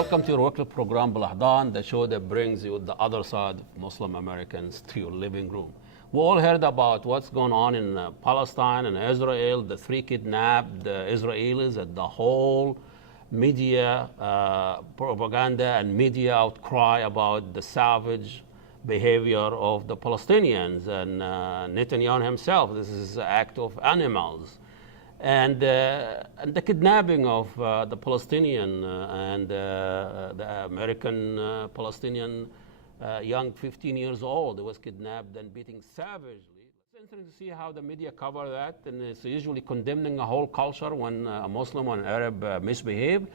Welcome to your weekly program, Khadoun, the show that brings you the other side of Muslim Americans to your living room. We all heard about what's going on in Palestine and Israel, the 3 kidnapped Israelis, and the whole media propaganda and media outcry about the savage behavior of the Palestinians and Netanyahu himself. This is an act of animals. And the kidnapping of the Palestinian and the American Palestinian young 15 years old who was kidnapped and beaten savagely. It's interesting to see how the media cover that, and it's usually condemning a whole culture when a Muslim or an Arab misbehave.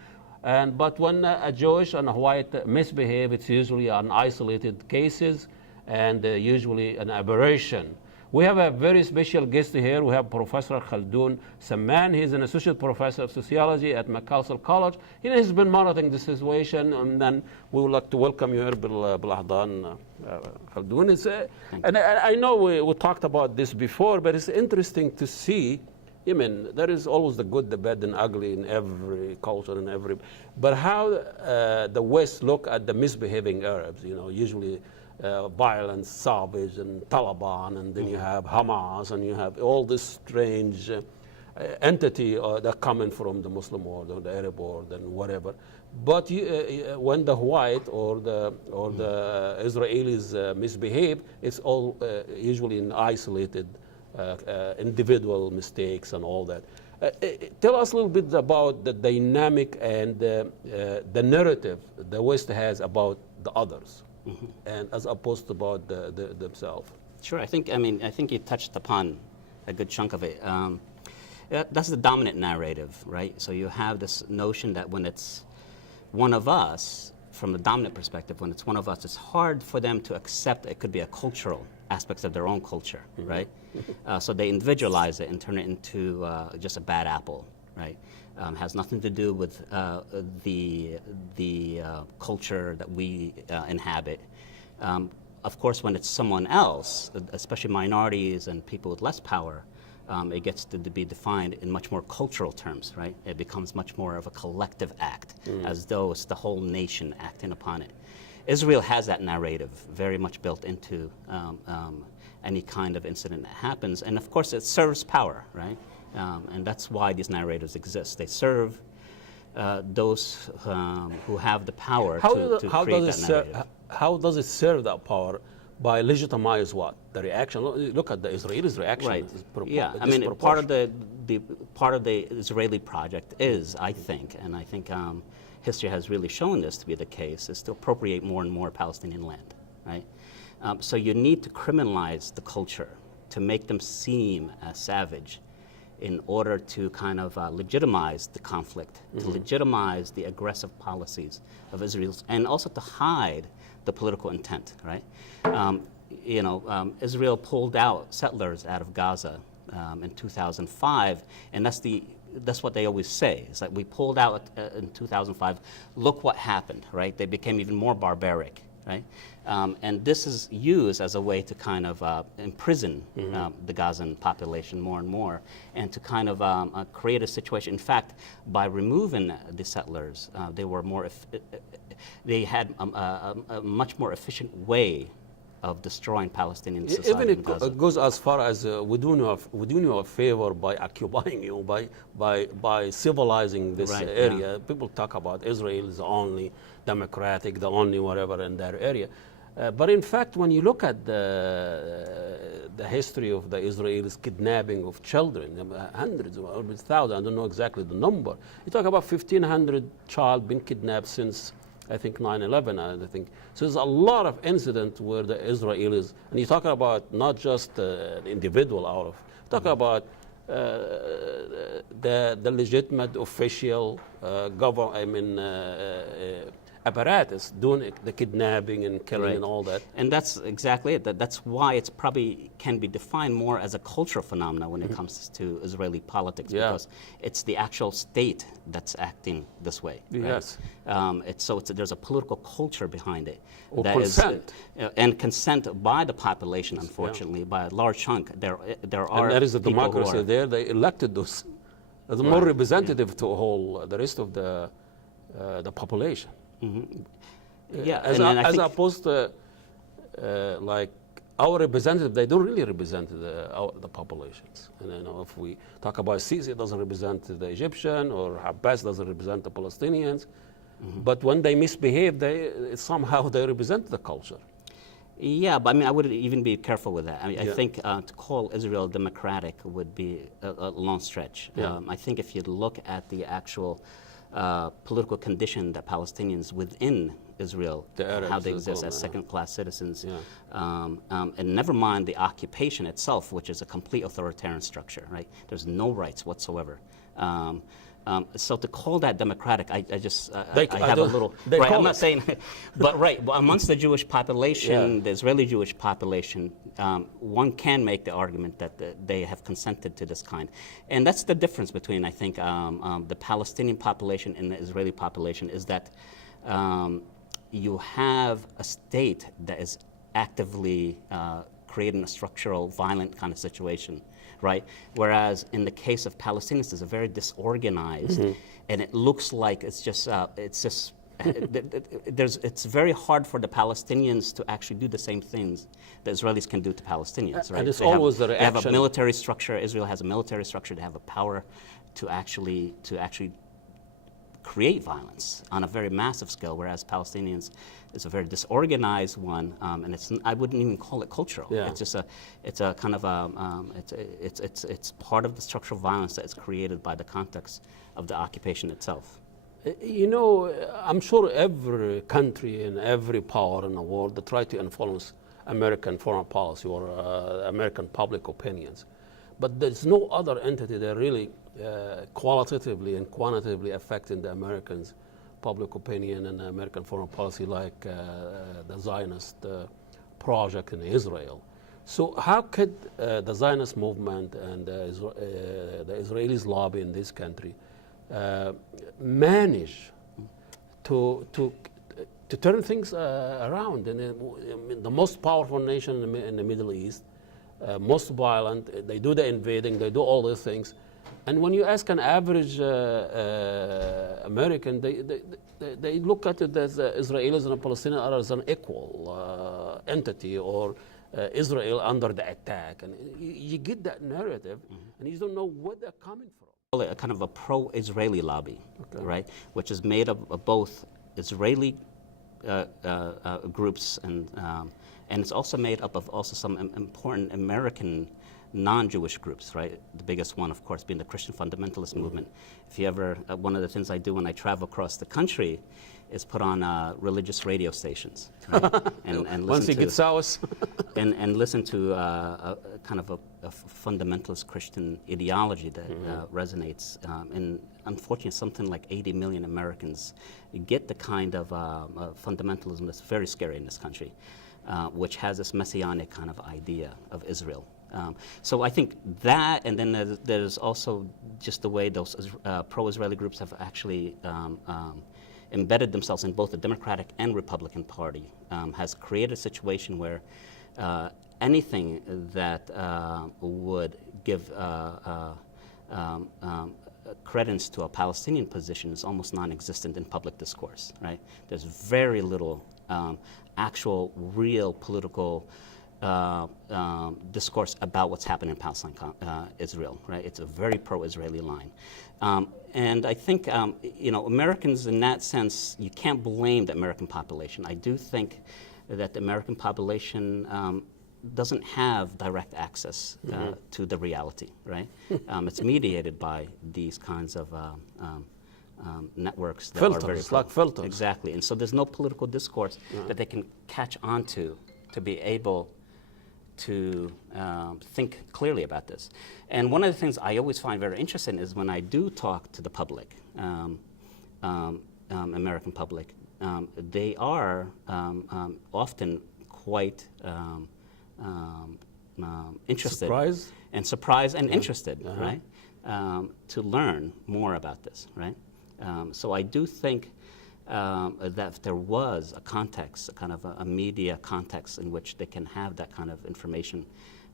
But when a Jewish and a white misbehave, it's usually an isolated cases and usually an aberration. We have a very special guest here. We have Professor Khaldoun Samman. He's an associate professor of sociology at McAllister College. He has been monitoring the situation, and then we would like to welcome you here, Khaldoun. And I know we talked about this before, but it's interesting to see. I mean, there is always the good, the bad, and ugly in every culture and every. But how the West look at the misbehaving Arabs? You know, usually. Violence, savage, and Taliban, and then you have Hamas, and you have all this strange entity that coming from the Muslim world or the Arab world and whatever. But when the white or the Israelis misbehave, it's all usually in isolated individual mistakes and all that. Tell us a little bit about the dynamic and the narrative the West has about the others. And as opposed to about themselves. Sure, I think you touched upon a good chunk of it. That's the dominant narrative, right? So you have this notion that when it's one of us, from the dominant perspective, when it's one of us, it's hard for them to accept it could be a cultural aspects of their own culture, right? So they individualize it and turn it into just a bad apple, right? Has nothing to do with the culture that we inhabit. Of course, when it's someone else, especially minorities and people with less power, it gets to be defined in much more cultural terms, right? It becomes much more of a collective act, as though it's the whole nation acting upon it. Israel has that narrative very much built into any kind of incident that happens, and of course it serves power, right? And that's why these narratives exist. They serve those who have the power to create that narrative. How does it serve that power? By legitimize what? The reaction. Look at the Israelis' reaction. Right. Yeah. I mean, part of the Israeli project is, I think, and I think history has really shown this to be the case, is to appropriate more and more Palestinian land, right? So you need to criminalize the culture to make them seem as savage, in order to kind of legitimize the conflict, to legitimize the aggressive policies of Israel, and also to hide the political intent, right? Israel pulled out settlers out of Gaza in 2005, and that's what they always say. It's like, we pulled out in 2005, look what happened, right? They became even more barbaric, right? And this is used as a way to kind of imprison the Gazan population more and more, and to kind of create a situation. In fact, by removing the settlers, they had a much more efficient way of destroying Palestinian society. Even it goes as far as we do you a favor by occupying you, by civilizing this area. Yeah. People talk about Israel is the only democratic, the only whatever in that area. But in fact, when you look at the history of the Israelis kidnapping of children, hundreds or thousands, I don't know exactly the number. You talk about 1,500 child been kidnapped since, I think, 9/11, I think. So there's a lot of incidents where the Israelis, and you talk about not just an individual out of, talk about the legitimate official apparatus doing the kidnapping and killing and all that. And that's exactly it. That's why it's probably can be defined more as a cultural phenomenon when it comes to Israeli politics, because it's the actual state that's acting this way. Yes. Right? There's a political culture behind it. Or consent. And consent by the population, unfortunately, by a large chunk. There are. And there is a democracy there. They elected those as more representative to the rest of the population. Yeah, As, and then I as think opposed to like our representative, they don't really represent the populations. And you know, if we talk about Sisi, it doesn't represent the Egyptian, or Abbas doesn't represent the Palestinians. But when they misbehave, somehow they represent the culture. yeah, but I mean, I would even be careful with that. I mean, I Yeah. think to call Israel democratic would be a long stretch. Yeah. I think if you look at the actual political condition that Palestinians within Israel, The Arabs, how they the exist as Palestinians. second-class citizens, Yeah. and never mind the occupation itself, which is a complete authoritarian structure, right? There's no rights whatsoever. So to call that democratic, I just They- I I have a don't- little they right. call I'm not it. saying, but right. But amongst the Jewish population, Yeah. the Israeli Jewish population, one can make the argument that they have consented to this kind, and that's the difference between I think the Palestinian population and the Israeli population is that you have a state that is actively creating a structural, violent kind of situation, right? Whereas in the case of Palestinians, it's a very disorganized, and it looks like it's just it's very hard for the Palestinians to actually do the same things the Israelis can do to Palestinians, right? And it's They have- always the They have a reaction. military structure. Israel has a military structure. They have a power to actually create violence on a very massive scale, whereas Palestinians is a very disorganized one, and I wouldn't even call it cultural. Yeah. It's a kind of it's part of the structural violence that is created by the context of the occupation itself. You know, I'm sure every country and every power in the world that try to influence American foreign policy or American public opinions. But there's no other entity that really qualitatively and quantitatively affecting the Americans' public opinion and American foreign policy like the Zionist project in Israel. So how could the Zionist movement and the Israelis' lobby in this country manage to turn things around? And the most powerful nation in the Middle East, most violent, they do the invading, they do all these things. And when you ask an average American, they look at it as Israelis and Palestinians are as an equal entity, or Israel under the attack. And you get that narrative, and you don't know where they're coming from. A kind of a pro-Israeli lobby, right, which is made up of both Israeli groups and it's also made up of also some important American non-Jewish groups, right? The biggest one, of course, being the Christian fundamentalist movement. If you ever, one of the things I do when I travel across the country is put on religious radio stations, right? and listen Once you to, get south. and listen to a kind of a fundamentalist Christian ideology that resonates. And unfortunately, something like 80 million Americans get the kind of fundamentalism that's very scary in this country, which has this messianic kind of idea of Israel. So I think that, and then there's also just the way those pro-Israeli groups have actually embedded themselves in both the Democratic and Republican Party, has created a situation where anything that would give credence to a Palestinian position is almost non-existent in public discourse, right? There's very little actual, real political discourse about what's happening in Palestine, Israel, right? It's a very pro-Israeli line. And I think, Americans in that sense, you can't blame the American population. I do think that the American population doesn't have direct access to the reality, right? It's mediated by these kinds of networks that Filters, are very like filters. Exactly, and so there's no political discourse that they can catch onto to be able to think clearly about this. And one of the things I always find very interesting is when I do talk to the public, American public, they are often quite interested. Surprised and interested, right? To learn more about this, right? So I do think that if there was a context, a kind of a media context in which they can have that kind of information,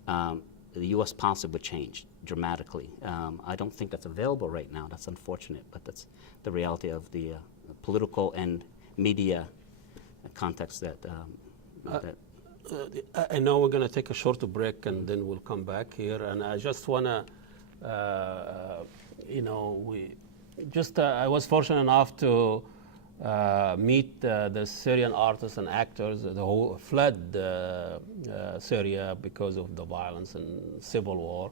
the U.S. policy would change dramatically. I don't think that's available right now. That's unfortunate, but that's the reality of the political and media context that. That I know we're going to take a short break and then we'll come back here. And I just want to, I was fortunate enough to meet the Syrian artists and actors who fled Syria because of the violence and civil war.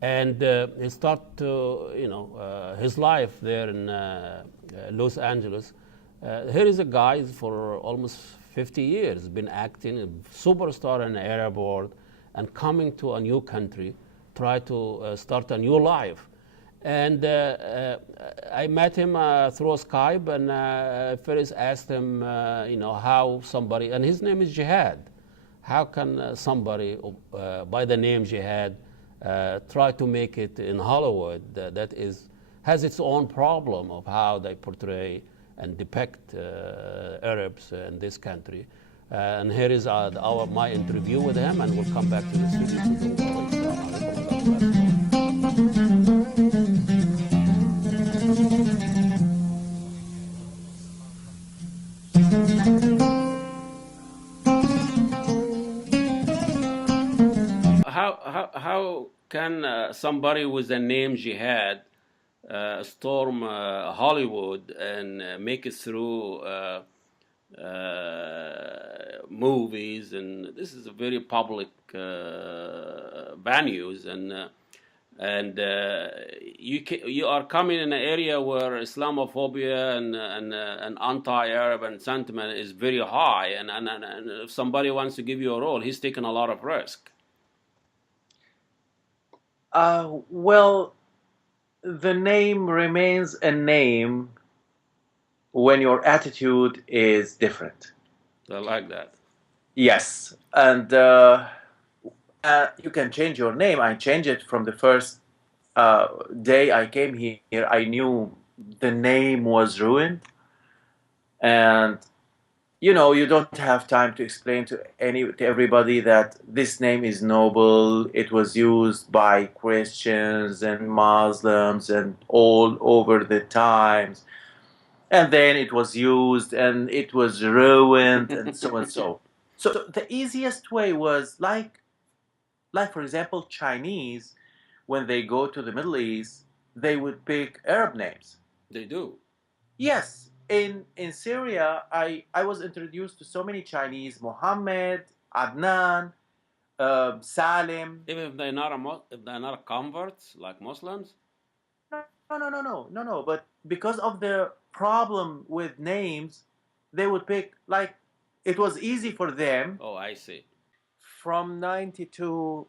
And he started to, his life there in Los Angeles. Here is a guy for almost 50 years, been acting, a superstar in the Arab world, and coming to a new country, try to start a new life. And I met him through Skype, and first asked him, how somebody, and his name is Jihad. How can somebody by the name Jihad try to make it in Hollywood that has its own problem of how they portray and depict Arabs in this country. And here is my interview with him, and we'll come back to the studio. How can somebody with the name Jihad storm Hollywood and make it through movies, and this is a very public venues, and you are coming in an area where Islamophobia and anti-Arab and sentiment is very high, and if somebody wants to give you a role, he's taking a lot of risk. Well, the name remains a name when your attitude is different. I like that. Yes, and you can change your name. I changed it from the first day I came here. I knew the name was ruined, and you don't have time to explain to everybody that this name is noble. It was used by Christians and Muslims and all over the times, and then it was used and it was ruined and so and so. So the easiest way was like for example, Chinese, when they go to the Middle East, they would pick Arab names. They do. Yes. In Syria, I was introduced to so many Chinese: Mohammed, Adnan, Salim. Even if they're not converts like Muslims. No. But because of the problem with names, they would pick it was easy for them. Oh, I see. From 92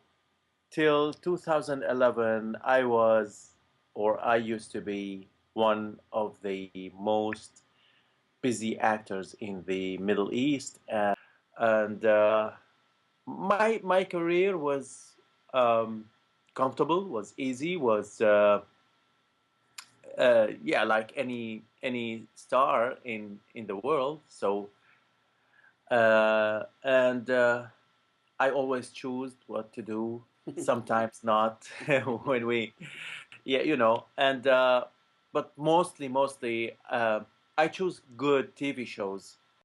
till 2011, I used to be one of the most busy actors in the Middle East, and my career was comfortable, was easy, was like any star in the world. So and I always choose what to do. Sometimes not when we, and but mostly I choose good TV shows.